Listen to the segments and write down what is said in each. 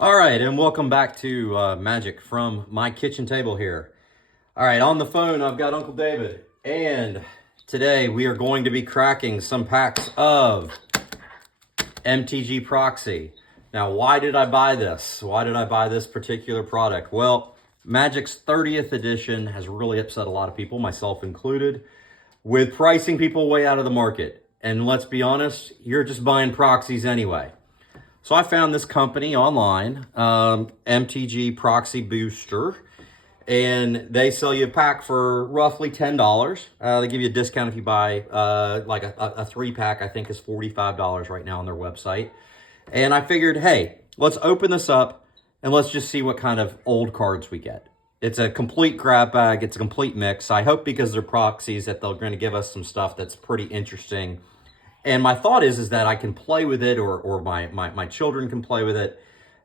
All right, and welcome back to Magic from my kitchen table here. All right, on the phone, I've got Uncle David, and today we are going to be cracking some packs of MTG Proxy. Now, why did I buy this? Why did I buy this particular product? Well, Magic's 30th edition has really upset a lot of people, myself included, with pricing people way out of the market. And let's be honest, you're just buying proxies anyway. So I found this company online, MTG Proxy Booster, and they sell you a pack for roughly $10. They give you a discount if you buy like a 3-pack, I think is $45 right now on their website. And I figured, hey, let's open this up and let's just see what kind of old cards we get. It's a complete grab bag. It's a complete mix. I hope because they're proxies that they're going to give us some stuff that's pretty interesting. And my thought is that I can play with it, or my children can play with it,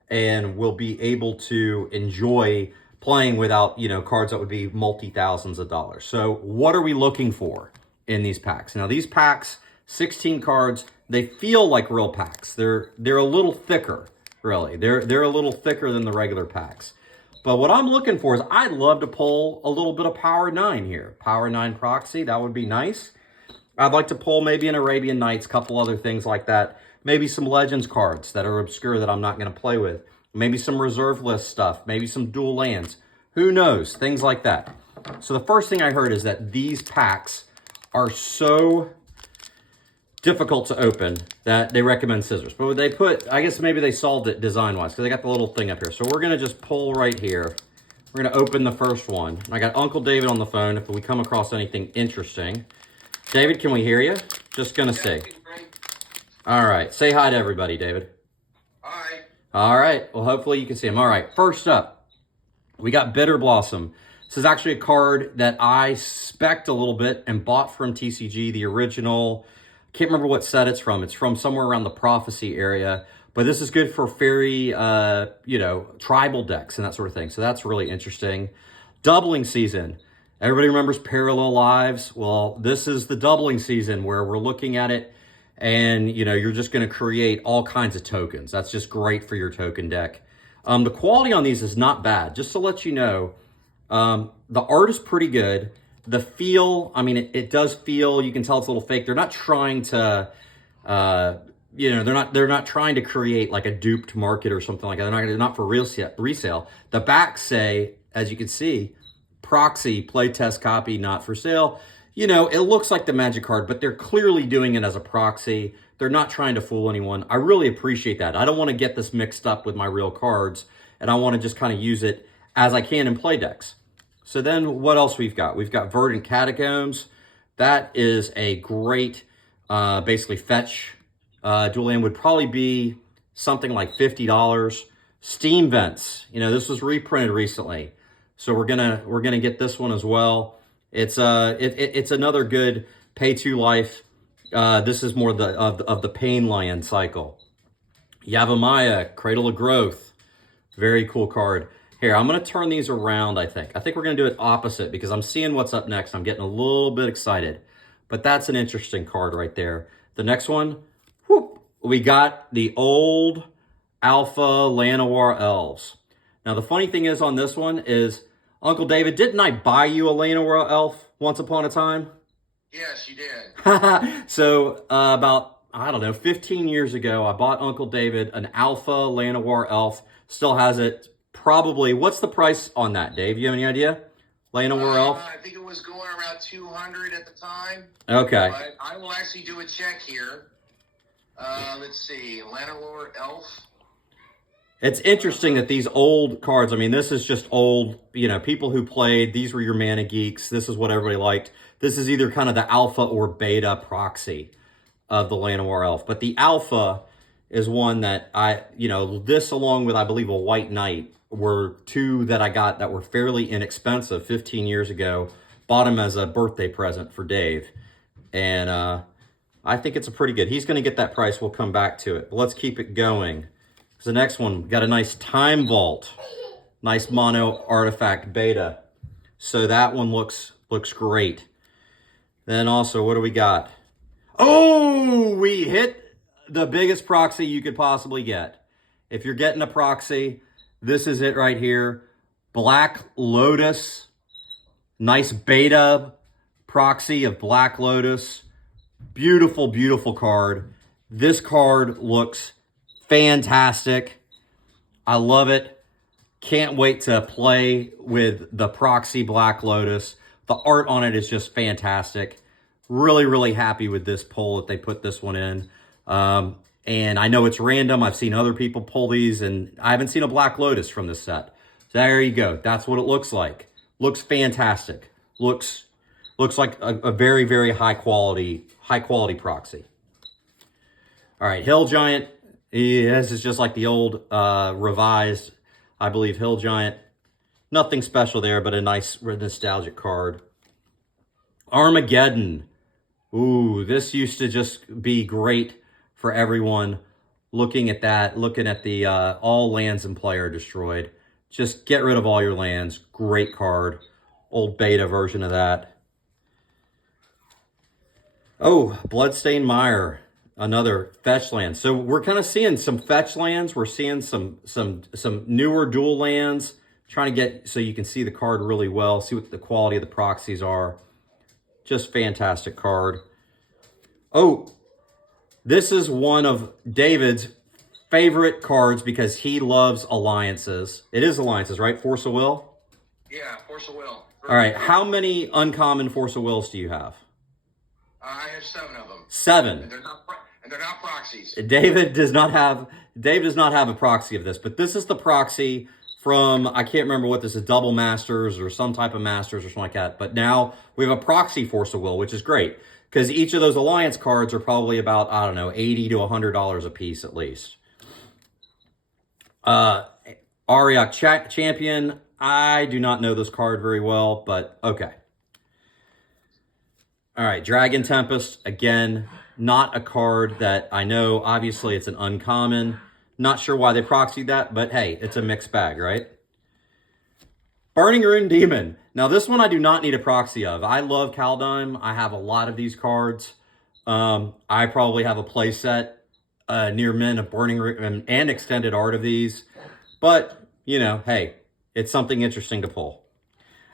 and we'll be able to enjoy playing without, cards that would be multi-thousands of dollars. So what are we looking for in these packs? Now, these packs, 16 cards, they feel like real packs. They're a little thicker, really. They're a little thicker than the regular packs. But what I'm looking for is I'd love to pull a little bit of Power 9 here. Power 9 Proxy, that would be nice. I'd like to pull maybe an Arabian Nights, a couple other things like that. Maybe some Legends cards that are obscure that I'm not going to play with. Maybe some reserve list stuff. Maybe some dual lands. Who knows? Things like that. So the first thing I heard is that these packs are so difficult to open that they recommend scissors. But they put, I guess maybe they solved it design-wise because they got the little thing up here. So we're going to just pull right here. We're going to open the first one. I got Uncle David on the phone if we come across anything interesting. David, can we hear you? Just going to see. All right. Say hi to everybody, David. Hi. All right. Well, hopefully you can see him. All right. First up, we got Bitter Blossom. This is actually a card that I spec'd a little bit and bought from TCG, the original. Can't remember what set it's from. It's from somewhere around the Prophecy area. But this is good for fairy, tribal decks and that sort of thing. So that's really interesting. Doubling Season. Everybody remembers Parallel Lives. Well, this is the doubling season where we're looking at it and, you're just going to create all kinds of tokens. That's just great for your token deck. The quality on these is not bad. Just to let you know, the art is pretty good. The feel, it does feel, you can tell it's a little fake. They're not trying to, they're not trying to create like a duped market or something like that. They're not for resale. The backs say, as you can see, Proxy, playtest copy, not for sale. It looks like the Magic card, but they're clearly doing it as a proxy. They're not trying to fool anyone. I really appreciate that. I don't want to get this mixed up with my real cards, and I want to just kind of use it as I can in play decks. So then what else we've got? We've got Verdant Catacombs. That is a great, basically fetch. Dual land would probably be something like $50. Steam Vents. This was reprinted recently. So we're gonna get this one as well. It's another good pay to life. This is more of the Pain Lion cycle. Yavimaya, Cradle of Growth, very cool card. Here, I'm gonna turn these around. I think we're gonna do it opposite because I'm seeing what's up next. I'm getting a little bit excited, but that's an interesting card right there. The next one, whoop, we got the old Alpha Llanowar Elves. Now the funny thing is on this one is, Uncle David, didn't I buy you a Llanowar elf once upon a time? Yes, you did. So about, 15 years ago, I bought Uncle David an Alpha Llanowar elf. Still has it. Probably, what's the price on that, Dave? You have any idea? Llanowar elf? I think it was going around 200 at the time. Okay. But I will actually do a check here. Let's see, Llanowar elf. It's interesting that these old cards, this is just old, people who played, these were your mana geeks. This is what everybody liked. This is either kind of the alpha or beta proxy of the Llanowar Elf. But the alpha is one that this along with, I believe, a White Knight were two that I got that were fairly inexpensive 15 years ago. Bought them as a birthday present for Dave. And I think it's a pretty good. He's going to get that price. We'll come back to it. But let's keep it going. So the next one, we got a nice Time Vault. Nice mono artifact beta. So that one looks great. Then also, what do we got? Oh, we hit the biggest proxy you could possibly get. If you're getting a proxy, this is it right here. Black Lotus. Nice beta proxy of Black Lotus. Beautiful, beautiful card. This card looks fantastic. I love it. Can't wait to play with the proxy Black Lotus. The art on it is just fantastic. Really, really happy with this pull that they put this one in. And I know it's random. I've seen other people pull these, and I haven't seen a Black Lotus from this set. So there you go. That's what it looks like. Looks fantastic. Looks like a very, very high quality proxy. All right, Hill Giant. This is just like the old revised, I believe, Hill Giant. Nothing special there, but a nice nostalgic card. Armageddon. Ooh, this used to just be great for everyone. Looking at that, looking at the all lands in play are destroyed. Just get rid of all your lands. Great card. Old beta version of that. Oh, Bloodstained Mire. Another fetch land. So we're kind of seeing some fetch lands. We're seeing some newer dual lands. Trying to get so you can see the card really well. See what the quality of the proxies are. Just fantastic card. Oh, this is one of David's favorite cards because he loves alliances. It is alliances, right? Force of Will? Yeah, Force of Will. All right. How many uncommon Force of Wills do you have? I have 7 of them. 7. And they're not proxies. David does not have a proxy of this, but this is the proxy from, I can't remember what this is, Double Masters or some type of Masters or something like that. But now we have a proxy Force of Will, which is great because each of those alliance cards are probably about, I don't know, $80 to $100 a piece at least. Ariok Champion. I do not know this card very well, but okay. All right, Dragon Tempest. Again, not a card that I know. Obviously, it's an uncommon. Not sure why they proxied that, but hey, it's a mixed bag, right? Burning Rune Demon. Now, this one I do not need a proxy of. I love Kaldheim. I have a lot of these cards. I probably have a play set near mint of Burning Rune and extended art of these. But, you know, hey, it's something interesting to pull.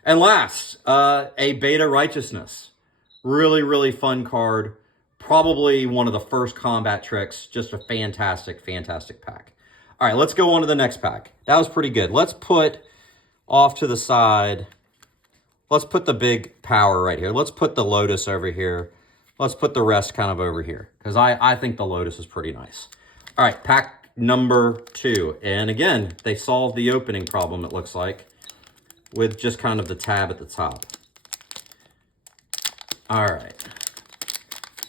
And last, a Beta Righteousness. Really, really fun card. Probably one of the first combat tricks. Just a fantastic, fantastic pack. All right, let's go on to the next pack. That was pretty good. Let's put off to the side. Let's put the big power right here. Let's put the Lotus over here. Let's put the rest kind of over here because I think the Lotus is pretty nice. All right, pack number 2. And again, they solved the opening problem, it looks like, with just kind of the tab at the top. All right.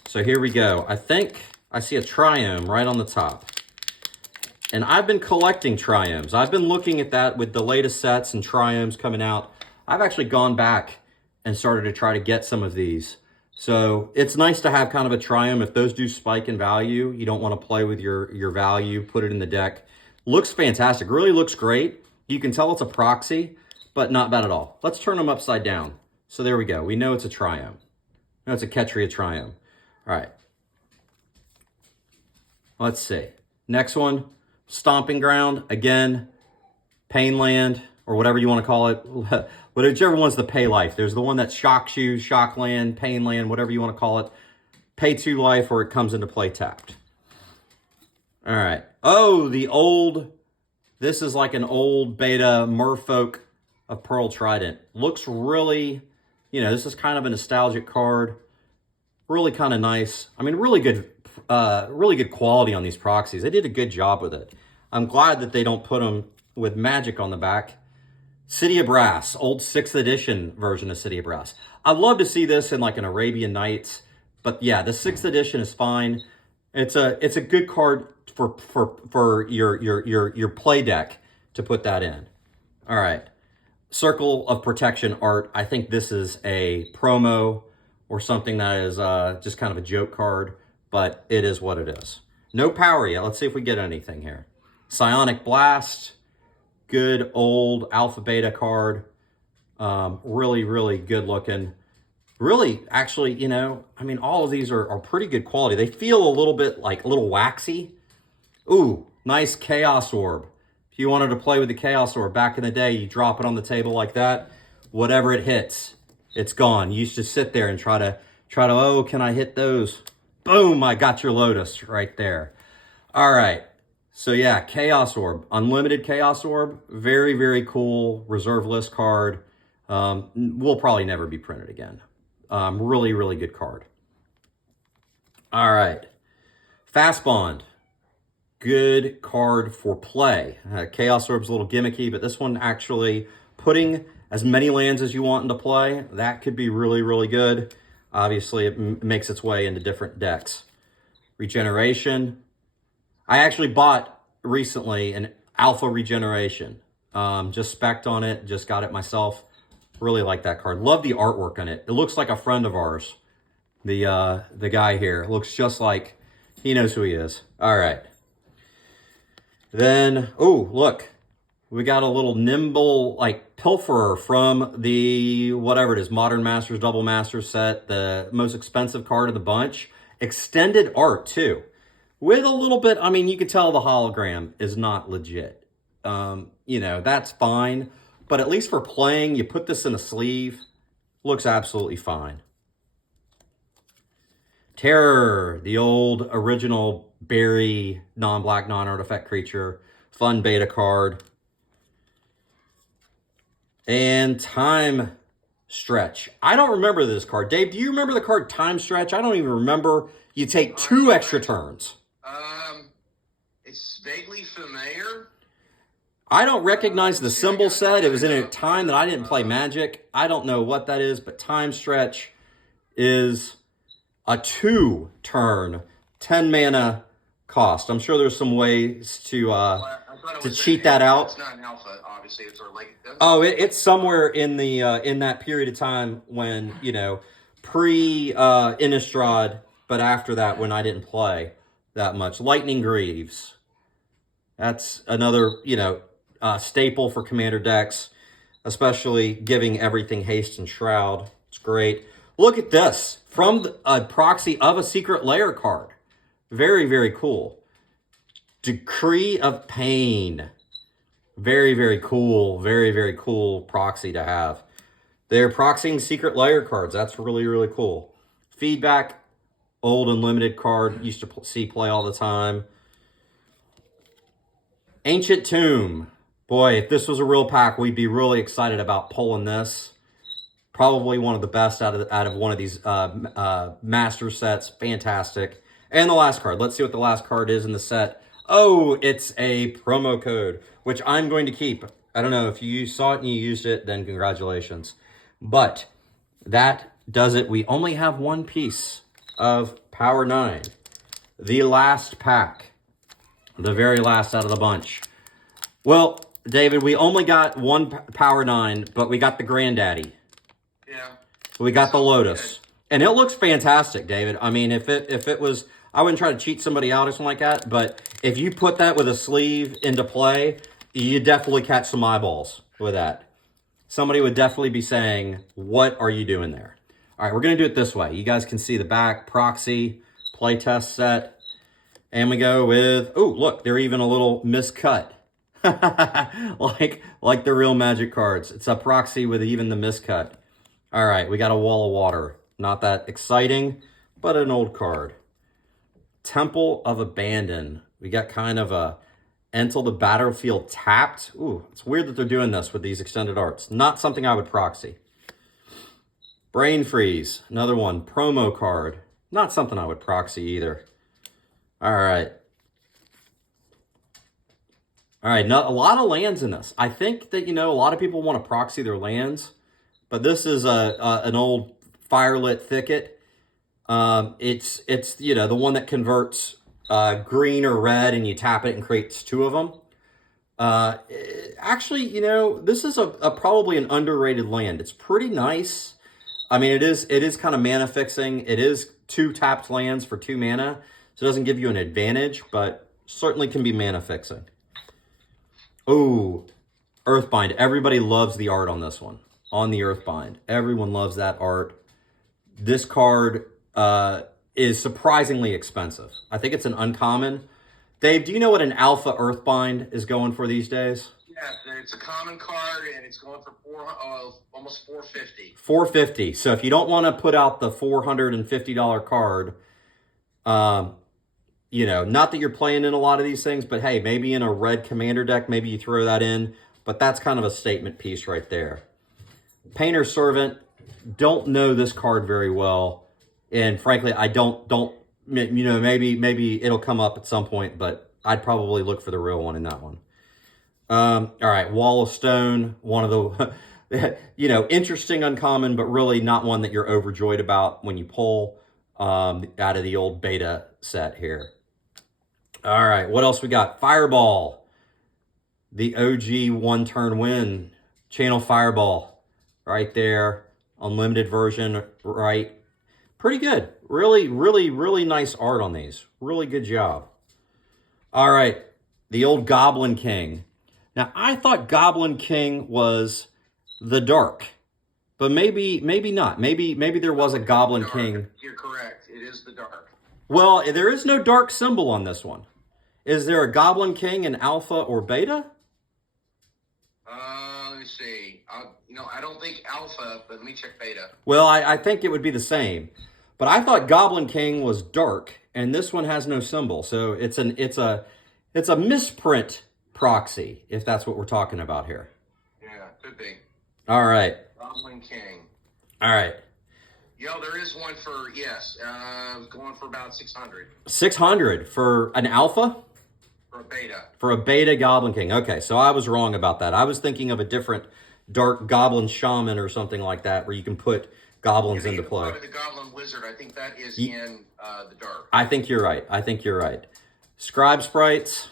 So here we go. I think I see a Triome right on the top. And I've been collecting Triomes. I've been looking at that with the latest sets and Triomes coming out. I've actually gone back and started to try to get some of these. So it's nice to have kind of a Triome. If those do spike in value, you don't want to play with your value, put it in the deck. Looks fantastic. Really looks great. You can tell it's a proxy, but not bad at all. Let's turn them upside down. So there we go. We know it's a Triome. No, it's a Ketria Triome. All right. Let's see. Next one, Stomping Ground. Again, Painland, or whatever you want to call it. Whichever one's the pay life. There's the one that shocks you, Shockland, Painland, whatever you want to call it. Pay 2 life or it comes into play tapped. All right. Oh, the old, this is like an old beta Merfolk of Pearl Trident. Looks really, you know, this is kind of a nostalgic card. Really kind of nice. I mean, really good quality on these proxies. They did a good job with it. I'm glad that they don't put them with magic on the back. City of Brass, old 6th edition version of City of Brass. I'd love to see this in like an Arabian Nights, but yeah, the 6th edition is fine. It's a good card for your play deck to put that in. All right, Circle of Protection art. I think this is a promo or something that is just kind of a joke card, but it is what it is. No power yet. Let's see if we get anything here. Psionic Blast, good old alpha beta card. Really, really good looking. Really, actually, you know, I mean, all of these are pretty good quality. They feel a little bit like a little waxy. Ooh, Nice Chaos Orb. If you wanted to play with the Chaos Orb back in the day, you drop it on the table like that. Whatever it hits, it's gone. You used to sit there and try to, oh, can I hit those? Boom, I got your Lotus right there. All right. So yeah, Chaos Orb, unlimited Chaos Orb, very, very cool reserve list card. Will probably never be printed again. Really, really good card. All right. Fast Bond, good card for play. Chaos Orb's a little gimmicky, but this one actually putting as many lands as you want into play, that could be really, really good. Obviously, it makes its way into different decks. Regeneration. I actually bought recently an Alpha Regeneration. Just spec'd on it, just got it myself. Really like that card. Love the artwork on it. It looks like a friend of ours. The guy here. It looks just like, he knows who he is. All right. Then, oh, look. We got a little nimble, like, pilferer from the, whatever it is, Modern Masters, Double Masters set. The most expensive card of the bunch. Extended art, too. With a little bit, I mean, you can tell the hologram is not legit. You know, that's fine. But at least for playing, you put this in a sleeve. Looks absolutely fine. Terror, the old original berry, non-black, non-artifact creature. Fun beta card. And Time Stretch. I don't remember this card. Dave, do you remember the card Time Stretch? I don't even remember. You take 2 extra turns. It's vaguely familiar. I don't recognize the symbol set. It was in a time that I didn't play Magic. I don't know what that is, but Time Stretch is a 2-turn, 10 mana cost. I'm sure there's some ways to cheat that out. It's not an alpha, obviously. It's sort of like it's somewhere in the in that period of time when, you know, pre Innistrad, but after that when I didn't play that much. Lightning Greaves. That's another, you know, staple for commander decks, especially giving everything haste and shroud. It's great. Look at this from a proxy of a secret lair card. Very, very cool. Decree of Pain. Very, very cool. Very, very cool proxy to have. They're proxying secret lair cards. That's really, really cool. Feedback, old unlimited card. Used to see play all the time. Ancient Tomb. Boy, if this was a real pack, we'd be really excited about pulling this. Probably one of the best out of one of these master sets. Fantastic. And the last card. Let's see what the last card is in the set. Oh, it's a promo code, which I'm going to keep. I don't know if you saw it and you used it, then congratulations. But that does it. We only have one piece of Power 9. The last pack. The very last out of the bunch. Well, David, we only got one Power 9, but we got the Granddaddy. Yeah. We got the Lotus. And it looks fantastic, David. I mean, if it was, I wouldn't try to cheat somebody out or something like that, but if you put that with a sleeve into play, you definitely catch some eyeballs with that. Somebody would definitely be saying, what are you doing there? All right, we're going to do it this way. You guys can see the back, Proxy, playtest set. And we go with, oh, look, they're even a little miscut. like the real Magic cards. It's a Proxy with even the miscut. All right, we got a Wall of Water. Not that exciting, but an old card. Temple of Abandon. We got kind of a until the battlefield tapped. Ooh, it's weird that they're doing this with these extended arts. Not something I would proxy. Brain Freeze. Another one. Promo card. Not something I would proxy either. All right. All right, a lot of lands in this. I think that, you know, a lot of people want to proxy their lands, but this is an old Firelit Thicket. It's you know, the one that converts green or red and you tap it and creates 2 of them. Actually, you know, this is a probably an underrated land. It's pretty nice. I mean, it is kind of mana fixing. It is 2 tapped lands for 2 mana, so it doesn't give you an advantage, but certainly can be mana fixing. Oh, Earthbind. Everybody loves the art on this one. On the Earthbind. Everyone loves that art. This card is surprisingly expensive. I think it's an uncommon. Dave, do you know what an Alpha Earthbind is going for these days? Yeah, it's a common card, and it's going for almost 450. 450. So if you don't want to put out the $450 card, not that you're playing in a lot of these things, but hey, maybe in a red commander deck, maybe you throw that in. But that's kind of a statement piece right there. Painter's Servant, don't know this card very well. And frankly, I don't, maybe it'll come up at some point, but I'd probably look for the real one in that one. All right, Wall of Stone, one of the, interesting uncommon, but really not one that you're overjoyed about when you pull out of the old beta set here. All right, what else we got? Fireball, the OG one-turn win, Channel Fireball, right there, unlimited version, right? Pretty good. Really, really, really nice art on these. Really good job. All right, the old Goblin King. Now, I thought Goblin King was the dark, but maybe not. Maybe there was a Goblin King. You're correct. It is the dark. Well, there is no dark symbol on this one. Is there a Goblin King in alpha or beta? Let me see. I don't think alpha, but let me check beta. Well, I think it would be the same. But I thought Goblin King was dark, and this one has no symbol. So it's a misprint proxy, if that's what we're talking about here. Yeah, could be. All right. Goblin King. All right. Yo, there is one for, yes, going for about 600. 600 for an alpha? For a beta. For a beta Goblin King. Okay, so I was wrong about that. I was thinking of a different dark Goblin Shaman or something like that, where you can put goblins into play. The Goblin Wizard, I think that is in the dark. I think you're right. Scribe Sprites.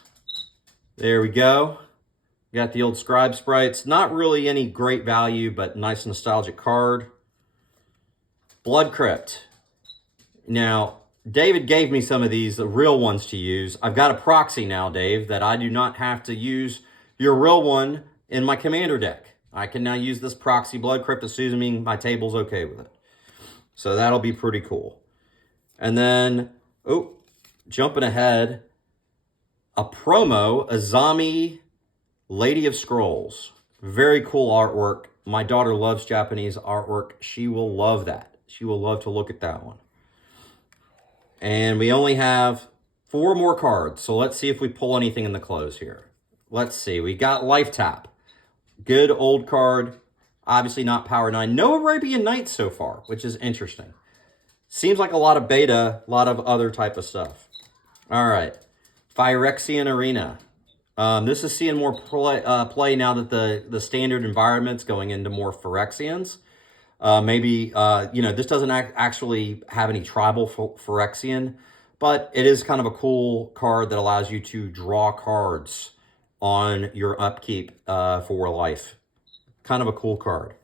There we go. Got the old Scribe Sprites. Not really any great value, but nice nostalgic card. Blood Crypt. Now, David gave me some of these, the real ones to use. I've got a proxy now, Dave, that I do not have to use your real one in my commander deck. I can now use this proxy Blood Crypt, assuming my table's okay with it. So that'll be pretty cool. And then, jumping ahead, a promo, Azami Lady of Scrolls. Very cool artwork. My daughter loves Japanese artwork. She will love that. She will love to look at that one. And we only have 4 more cards. So let's see if we pull anything in the close here. Let's see. We got Life Tap. Good old card. Obviously not Power 9. No Arabian Nights so far, which is interesting. Seems like a lot of beta, a lot of other type of stuff. All right. Phyrexian Arena. This is seeing more play now that the standard environment's going into more Phyrexians. This doesn't actually have any tribal Phyrexian, but it is kind of a cool card that allows you to draw cards on your upkeep for life. Kind of a cool card.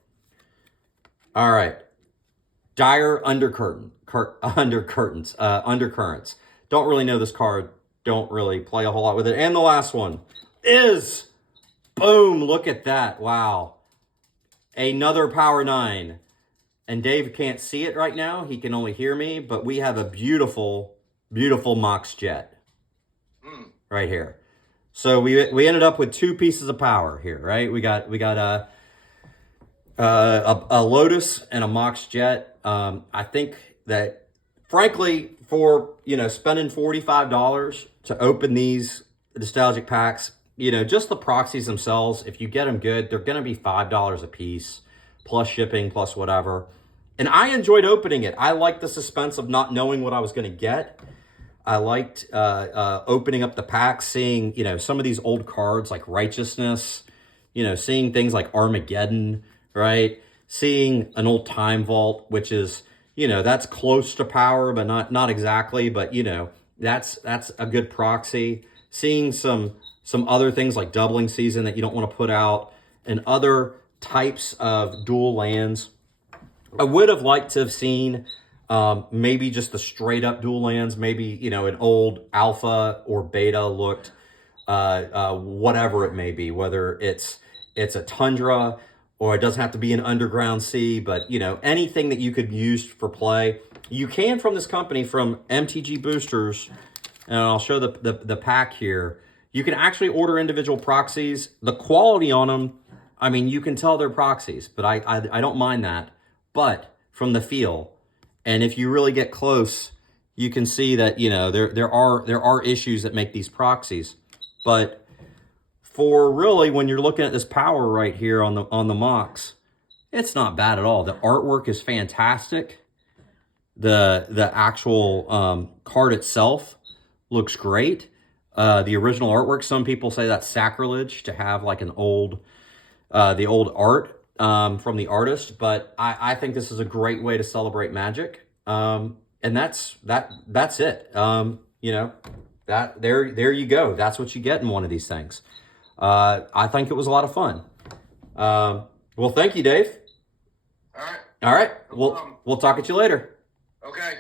All right. Dire Undercurrents. Don't really know this card. Don't really play a whole lot with it. And the last one is, boom, look at that. Wow. Another Power 9. And Dave can't see it right now. He can only hear me. But we have a beautiful, beautiful Mox Jet right here. So we ended up with 2 pieces of power here, right? We got a Lotus and a Mox Jet. I think that, frankly, for spending $45 to open these nostalgic packs, just the proxies themselves, if you get them good, they're going to be $5 a piece, plus shipping, plus whatever. And I enjoyed opening it. I liked the suspense of not knowing what I was going to get. I liked opening up the packs, seeing, some of these old cards like Righteousness, seeing things like Armageddon, right? Seeing an old Time Vault, which is, that's close to power, but not exactly. But, that's a good proxy. Seeing some other things like Doubling Season that you don't want to put out, and other types of dual lands. I would have liked to have seen maybe just the straight up dual lands, maybe, an old alpha or beta looked, whatever it may be, whether it's a Tundra or it doesn't have to be an Underground Sea, but, anything that you could use for play. You can from this company, from MTG Boosters, and I'll show the pack here. You can actually order individual proxies. The quality on them, I mean, you can tell they're proxies, but I don't mind that. But from the feel, and if you really get close, you can see that, you know, there are issues that make these proxies. But for really, when you're looking at this power right here on the Mox, it's not bad at all. The artwork is fantastic. The actual card itself looks great. The original artwork, some people say that's sacrilege to have like an old, the old art from the artist, but I think this is a great way to celebrate Magic. And that's it. You know, there you go. That's what you get in one of these things. I think it was a lot of fun. Well, thank you, Dave. All right. All right. No problem. We'll talk at you later. Okay.